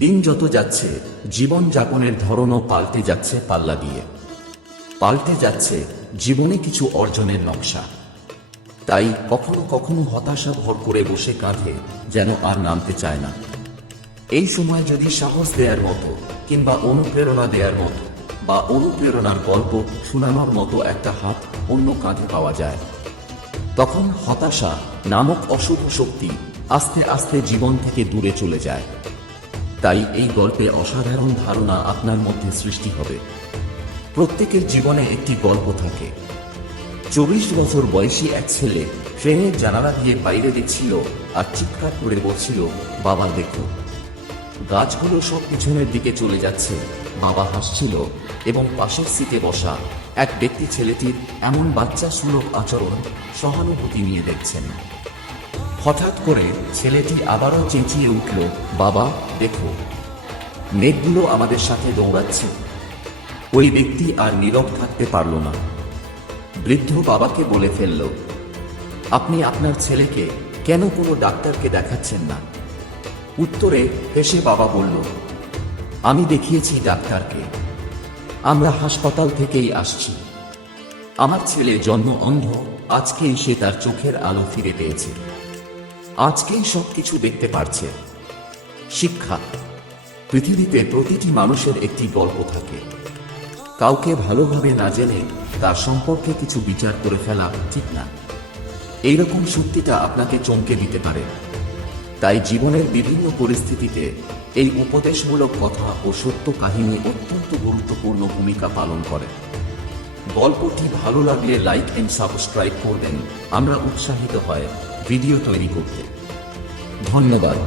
দিন যত যাচ্ছে জীবন যাপনের ধরনও পাল্টে যাচ্ছে পাল্লা দিয়ে। পাল্টে যাচ্ছে জীবনে কিছু অর্জনের নকশা। তাই কখনো কখনো হতাশা ভর করে বসে কাঁধে যেন আর নামতে চায় না। এই সময় যদি সাহস দেওয়ার মতো কিংবা অনুপ্রেরণা দেওয়ার মতো বা অনুপ্রেরণার গল্প শোনানোর মতো একটা হাত অন্য কাঁধে পাওয়া যায়, তখন হতাশা নামক অশুভ শক্তি আস্তে আস্তে জীবন থেকে দূরে চলে যায়। তাই এই গল্পে অসাধারণ ধারণা আপনার মধ্যে সৃষ্টি হবে। প্রত্যেকের জীবনে একটি গল্প থাকে। 24 বছর বয়সী এক ছেলে ট্রেনের জানালা দিয়ে বাইরে দেখছিল আর চিৎকার করে বলছিল, বাবা দেখো, গাছগুলো সব পিছনের দিকে চলে যাচ্ছে। বাবা হাসছিল এবং পাশের সিটে বসা এক ব্যক্তি ছেলেটির এমন বাচ্চা সুলভ আচরণ সহানুভূতি নিয়ে দেখছেন। হঠাৎ করে ছেলেটি আবারও চেঁচিয়ে উঠল, বাবা দেখো, মেঘগুলো আমাদের সাথে দৌড়াচ্ছে। ওই ব্যক্তি আর নীরব থাকতে পারল না। বৃদ্ধ বাবাকে বলে ফেলল, আপনি আপনার ছেলেকে কেন কোনো ডাক্তারকে দেখাচ্ছেন না? উত্তরে হেসে বাবা বলল, আমি দেখিয়েছি ডাক্তারকে, আমরা হাসপাতাল থেকেই আসছি। আমার ছেলে জন্ম অন্ধ, আজকেই সে তার চোখের আলো ফিরে পেয়েছে, আজকেই সবকিছু দেখতে পারছে। শিক্ষা: পৃথিবীতে প্রতিটি মানুষের একটি গল্প থাকে। কাউকে ভালোভাবে না জেনে তার সম্পর্কে কিছু বিচার করে ফেলা ঠিক না। এইরকম সত্যিটা আপনাকে চমকে দিতে পারে। তাই জীবনের বিভিন্ন পরিস্থিতিতে এই উপদেশমূলক কথা ও সত্য কাহিনী অত্যন্ত গুরুত্বপূর্ণ ভূমিকা পালন করে। গল্পটি ভালো লাগলে লাইক এন্ড সাবস্ক্রাইব করবেন। আমরা উৎসাহিত হয় ভিডিও তৈরি করতে। ধন্যবাদ।